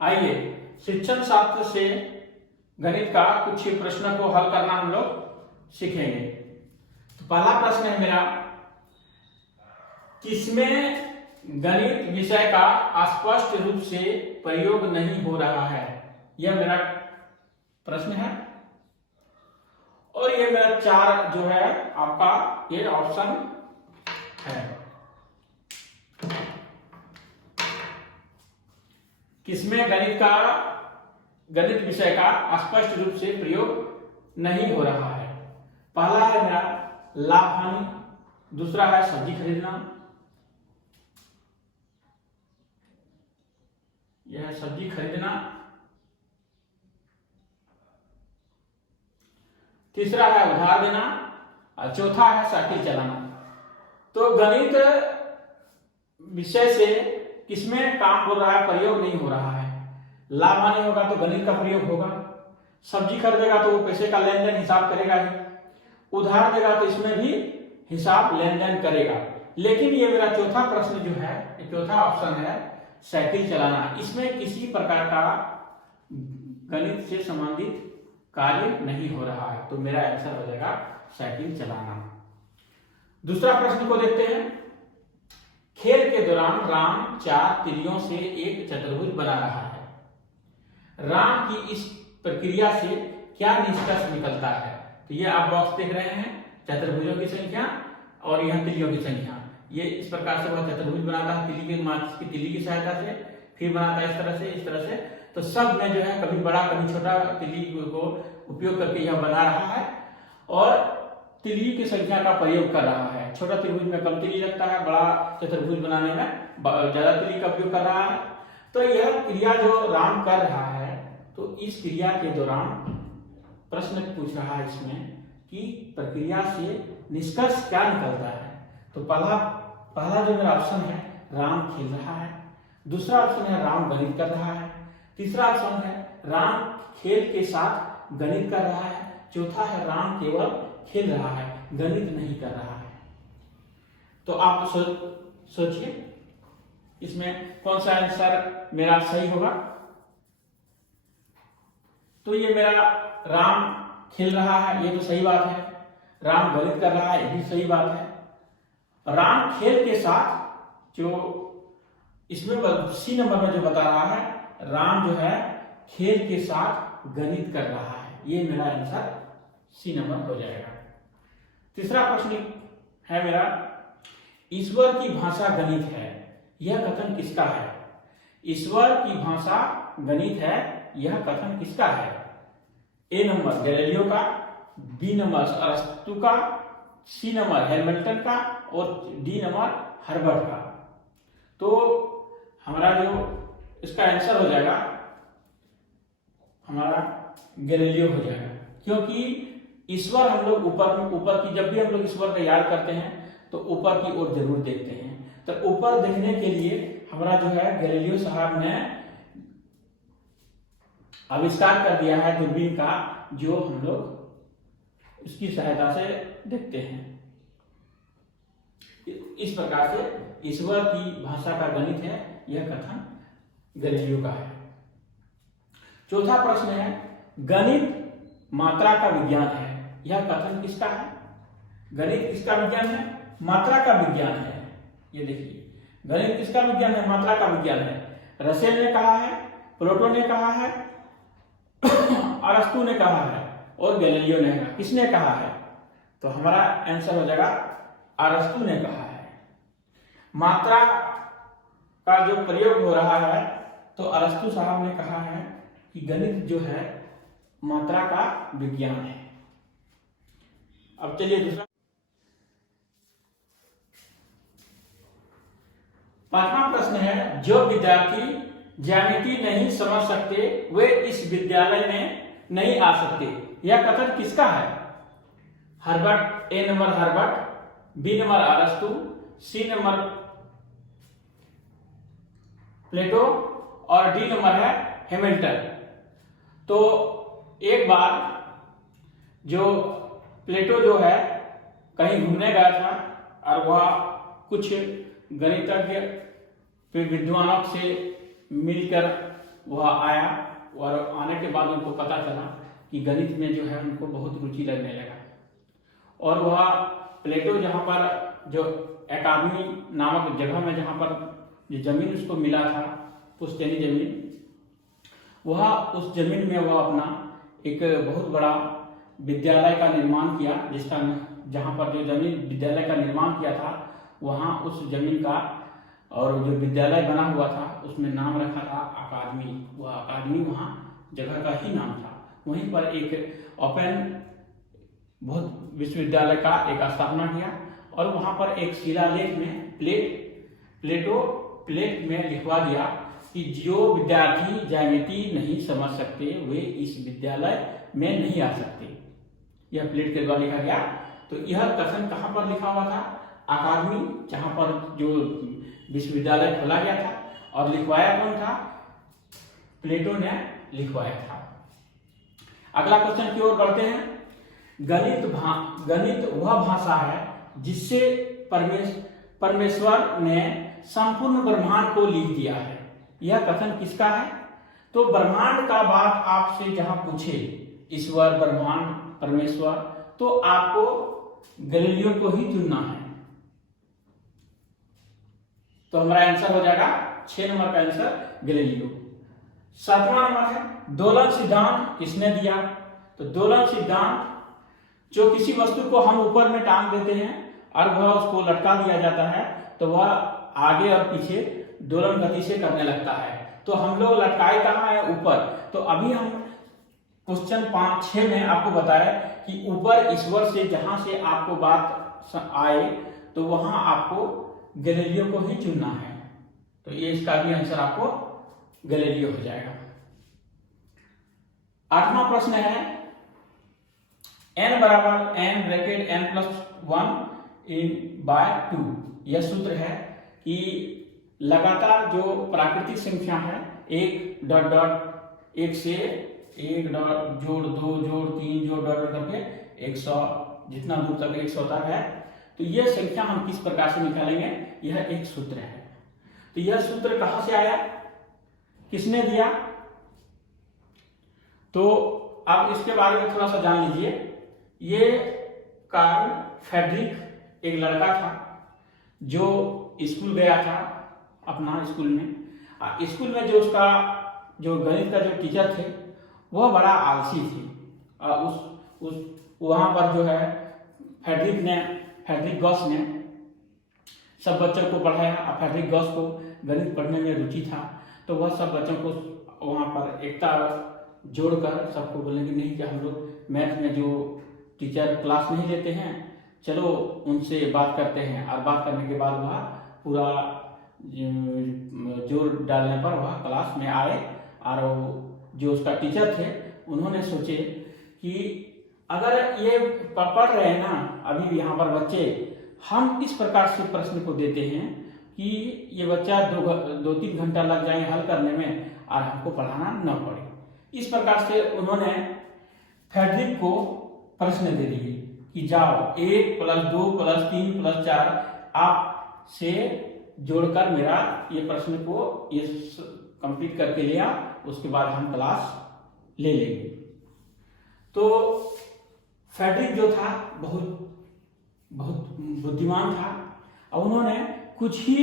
आइए शिक्षण शास्त्र से गणित का कुछ प्रश्न को हल करना हम लोग सीखेंगे। तो पहला प्रश्न है मेरा, किसमें गणित विषय का स्पष्ट रूप से प्रयोग नहीं हो रहा है? यह मेरा प्रश्न है और ये मेरा 4 जो है आपका ये ऑप्शन है। किसमें गणित विषय का स्पष्ट रूप से प्रयोग नहीं हो रहा है? पहला है मेरा लाभ हानि, दूसरा है सब्जी खरीदना, यह है सब्जी खरीदना, तीसरा है उधार देना और चौथा है साइकिल चलाना। तो गणित विषय से किसमें काम हो रहा है, प्रयोग नहीं हो रहा है? लाभ हानि होगा तो गणित का प्रयोग होगा, सब्जी खरीदेगा तो वो पैसे का लेन देन हिसाब करेगा ही, उधार देगा तो इसमें भी हिसाब लेन देन करेगा। लेकिन ये मेरा चौथा प्रश्न जो है, चौथा ऑप्शन है साइकिल चलाना, इसमें किसी प्रकार का गणित से संबंधित कार्य नहीं हो रहा है। तो मेरा आंसर हो जाएगा साइकिल चलाना। दूसरा प्रश्न को देखते हैं। खेल के दौरान राम 4 तीलियों से एक चतुर्भुज बना रहा है। राम की इस प्रक्रिया से क्या निष्कर्ष निकलता है? तो ये आप बॉक्स देख रहे हैं, चतुर्भुजों की संख्या और यह तीलियों की संख्या। ये इस प्रकार से वह चतुर्भुज बनाता है तीली की सहायता से, फिर बनाता है इस तरह से। तो सब में जो है कभी बड़ा कभी छोटा तीली को उपयोग करके यह बना रहा है और तीली की संख्या का प्रयोग कर रहा है। छोटा त्रिभुज में कम तीली लगता है, बड़ा चतुर्भुज बनाने में ज्यादा तीली का उपयोग कर रहा है। तो यह क्रिया जो राम कर रहा है, तो इस क्रिया के दौरान प्रश्न पूछ रहा है इसमें कि प्रक्रिया से निष्कर्ष क्या निकलता है। तो पहला जो मेरा ऑप्शन है राम खेल रहा है, दूसरा ऑप्शन है राम गणित कर रहा है, तीसरा ऑप्शन है राम खेल के साथ गणित कर रहा है, चौथा है राम केवल खेल रहा है, गणित नहीं कर रहा है। तो आप सोचिए इसमें कौन सा आंसर मेरा सही होगा। तो ये मेरा राम खेल रहा है, ये तो सही बात है। राम गणित कर रहा है, ये भी सही बात है। राम खेल के साथ जो इसमें सी नंबर में जो बता रहा है, राम जो है खेल के साथ गणित कर रहा है, ये मेरा आंसर सी नंबर हो जाएगा। तीसरा प्रश्न है मेरा, ईश्वर की भाषा गणित है, यह कथन किसका है? ईश्वर की भाषा गणित है, यह कथन किसका है? ए नंबर गैलीलियो का, बी नंबर अरस्तु का, सी नंबर हैमिल्टन का और डी नंबर हर्बर्ट का। तो हमारा जो इसका आंसर हो जाएगा हमारा गैलीलियो हो जाएगा, क्योंकि ईश्वर हम लोग ऊपर की, जब भी हम लोग ईश्वर का याद करते हैं तो ऊपर की ओर जरूर देखते हैं। तो ऊपर देखने के लिए हमारा जो है गैलीलियो साहब ने आविष्कार कर दिया है दूरबीन का, जो हम लोग उसकी सहायता से देखते हैं। इस प्रकार से ईश्वर की भाषा का गणित है, यह कथन गैलीलियो का है। चौथा प्रश्न है, गणित मात्रा का विज्ञान है, यह कथन किसका है? गणित किसका विज्ञान है? मात्रा का विज्ञान है। ये देखिए, गणित किसका विज्ञान है? मात्रा का विज्ञान है। रसेल ने कहा है, प्लेटो ने कहा है, अरस्तु ने कहा है और गैलीलियो ने कहा। किसने कहा है? तो हमारा आंसर हो जाएगा अरस्तु ने कहा है। मात्रा का जो प्रयोग हो रहा है, तो अरस्तु साहब ने कहा है कि गणित जो है मात्रा का विज्ञान है। अब चलिए दूसरा, पांचवा प्रश्न है, जो विद्यार्थी ज्यामिति नहीं समझ सकते वे इस विद्यालय में नहीं आ सकते, यह कथन किसका है? हर्बर्ट, ए नंबर हर्बर्ट, बी नंबर अरस्तु, सी नंबर प्लेटो और डी नंबर है हैमिल्टन। तो एक बार जो प्लेटो जो है कहीं घूमने गया था और वह कुछ गणितज्ञ विद्वानों से मिलकर वह आया और आने के बाद उनको पता चला कि गणित में जो है उनको बहुत रुचि लगने लगा। और वह प्लेटो जहाँ पर जो अकादमी नामक जगह में जहाँ पर जो जमीन उसको मिला था, पुश्तैनी जमीन, वह उस जमीन में वह अपना एक बहुत बड़ा विद्यालय का निर्माण किया, जिसका जहाँ पर जो जमीन विद्यालय का निर्माण किया था वहाँ उस जमीन का और जो विद्यालय बना हुआ था उसमें नाम रखा था अकादमी। वह अकादमी वहाँ जगह का ही नाम था। वहीं पर एक ओपन बहुत विश्वविद्यालय का एक स्थापना किया और वहाँ पर एक शिलालेख में प्लेट में लिखवा दिया कि जो विद्यार्थी ज्यामिति नहीं समझ सकते वे इस विद्यालय में नहीं आ सकते। यह प्लेट के द्वारा लिखा गया। तो यह कथन कहाँ पर लिखा हुआ था? अकादमी, जहाँ पर जो विश्वविद्यालय खोला गया था। और लिखवाया कौन था? प्लेटो ने लिखवाया था। अगला क्वेश्चन की ओर बढ़ते हैं। गणित वह भाषा है जिससे परमेश्वर ने संपूर्ण ब्रह्मांड को लिख दिया है। यह कथन किसका है? तो ब्रह्मांड का बात आपसे जहां पूछे, ईश्वर, ब्रह्मांड, परमेश्वर, तो आपको गैलीलियो को ही चुनना है। तो हमारा आंसर हो जाएगा 6 नंबर का आंसर गैलीलियो। 7वां नंबर है दोलन सिद्धांत किसने दिया? तो दोलन सिद्धांत, जो किसी वस्तु को हम ऊपर में टांग देते हैं और वह उसको लटका दिया जाता है तो वह आगे और पीछे दोलन गति से करने लगता है। तो हम लोग लटकाए कहाँ है? ऊपर। तो अभी हम क्वेश्चन 5-6 में आपको बताया कि ऊपर ईश्वर से जहां से आपको बात आए तो वहां आपको गैलीलियो को ही चुनना है। तो ये इसका भी आंसर आपको गैलीलियो हो जाएगा। 8वां प्रश्न है n बराबर n bracket n plus 1 in by 2। यह सूत्र है कि लगातार जो प्राकृतिक संख्या है 1 डॉट डॉट 1 से 1 डॉट जोड़ 2 जोड़ 3 जोड़ डॉट करके 100 जितना दूर तक 100 तक है। तो यह संख्या हम किस प्रकार से निकालेंगे? यह एक सूत्र है। तो यह सूत्र कहां से आया, किसने दिया? तो अब इसके बारे में थोड़ा सा जान लीजिए। ये कार्ल फ्रेडरिक एक लड़का था जो स्कूल गया था, अपना स्कूल में। स्कूल में जो उसका जो गणित का जो टीचर थे वह बड़ा आलसी थे। उस वहां पर जो है फ्रेडरिक गॉस ने सब बच्चों को पढ़ाया। और फ्रेडरिक गॉस को गणित पढ़ने में रुचि था तो वह सब बच्चों को वहां पर एकता जोड़कर सबको बोले कि नहीं कि हम लोग मैथ में जो टीचर क्लास नहीं लेते हैं, चलो उनसे बात करते हैं। और बात करने के बाद वह पूरा जोर डालने पर वह क्लास में आए। और जो उसका टीचर थे उन्होंने सोचे कि अगर ये पढ़ रहे हैं ना अभी यहाँ पर बच्चे, हम इस प्रकार से प्रश्न को देते हैं कि ये बच्चा 2-3 घंटा लग जाए हल करने में और हमको पढ़ाना न पड़े। इस प्रकार से उन्होंने फ्रेडरिक को प्रश्न दे दिए कि जाओ 1 + 2 + 3 + 4 आप से जोड़कर मेरा ये प्रश्न को ये कंप्लीट करके लिया, उसके बाद हम क्लास ले लेंगे। तो फ्रेडरिक जो था बहुत बुद्धिमान था और उन्होंने कुछ ही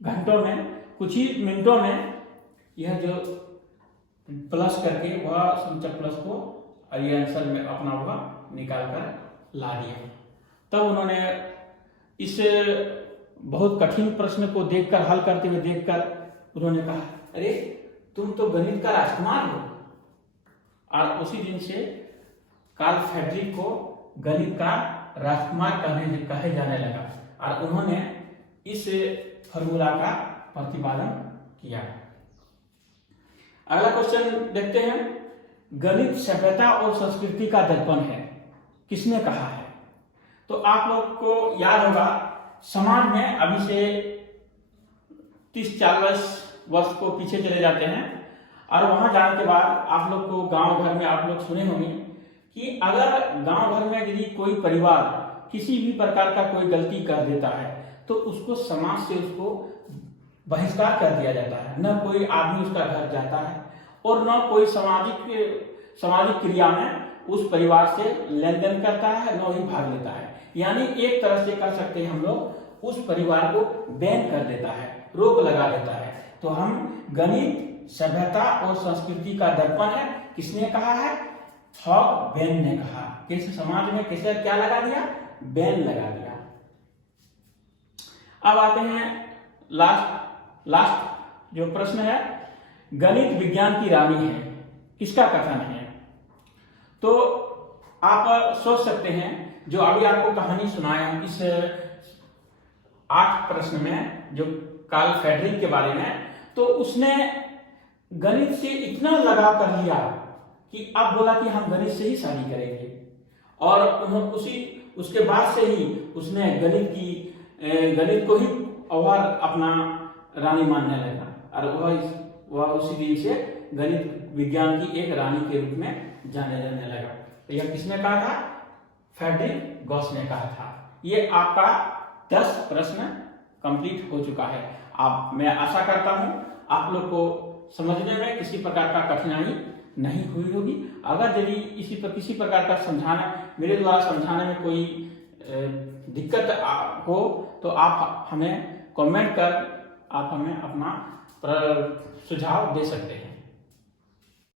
घंटों में, कुछ ही मिनटों में यह जो प्लस करके वह संचय प्लस को और ये आंसर में अपना हुआ निकाल कर ला दिया। तब उन्होंने इस बहुत कठिन प्रश्न को देखकर, हल करते हुए देखकर उन्होंने कहा, अरे तुम तो गणित का राजकुमार हो। और उसी दिन से कार्ल फ्रेडरिक को गणित का राजकुमार कहे जाने लगा और उन्होंने इस फॉर्मूला का प्रतिपादन किया। अगला क्वेश्चन देखते हैं। गणित सभ्यता और संस्कृति का दर्पण है, किसने कहा है? तो आप लोग को याद होगा समाज में अभी से 30-40 वर्ष को पीछे चले जाते हैं और वहां जाने के बाद आप लोग को गांव घर में आप लोग सुने होंगे कि अगर गांव घर में यदि कोई परिवार किसी भी प्रकार का कोई गलती कर देता है तो उसको समाज से उसको बहिष्कार कर दिया जाता है, न कोई आदमी उसका घर जाता है और न कोई सामाजिक क्रिया में उस परिवार से लेन देन करता है, न ही भाग लेता है। यानी एक तरह से कह सकते हैं हम लोग उस परिवार को बैन कर देता है, रोक लगा देता है। तो हम गणित सभ्यता और संस्कृति का दर्पण है, किसने कहा है? फॉकबेन ने कहा। किस समाज में किसे क्या लगा दिया? बैन लगा दिया। अब आते हैं लास्ट जो प्रश्न है, गणित विज्ञान की रानी है, किसका कथन है? तो आप सोच सकते हैं, जो अभी आपको कहानी सुनाया इस 8 प्रश्न में जो कार्ल फ्रेडरिक के बारे में, तो उसने गणित से इतना लगाव कर लिया कि अब बोला कि हम गणित से ही शादी करेंगे, और उसके बाद से ही उसने गणित को ही और अपना रानी मानने लगा, और वह उसी दिन से गणित विज्ञान की एक रानी के रूप में जाने जाने लगा। तो यह किसने कहा था? फ्रेडरिक गॉस ने कहा था। ये आपका 10 प्रश्न कंप्लीट हो चुका है। मैं आशा करता हूं आप लोग को समझने में किसी प्रकार का कठिनाई नहीं हुई होगी। अगर यदि किसी प्रकार का मेरे द्वारा समझाने में कोई दिक्कत हो तो आप हमें कमेंट कर आप हमें अपना सुझाव दे सकते हैं।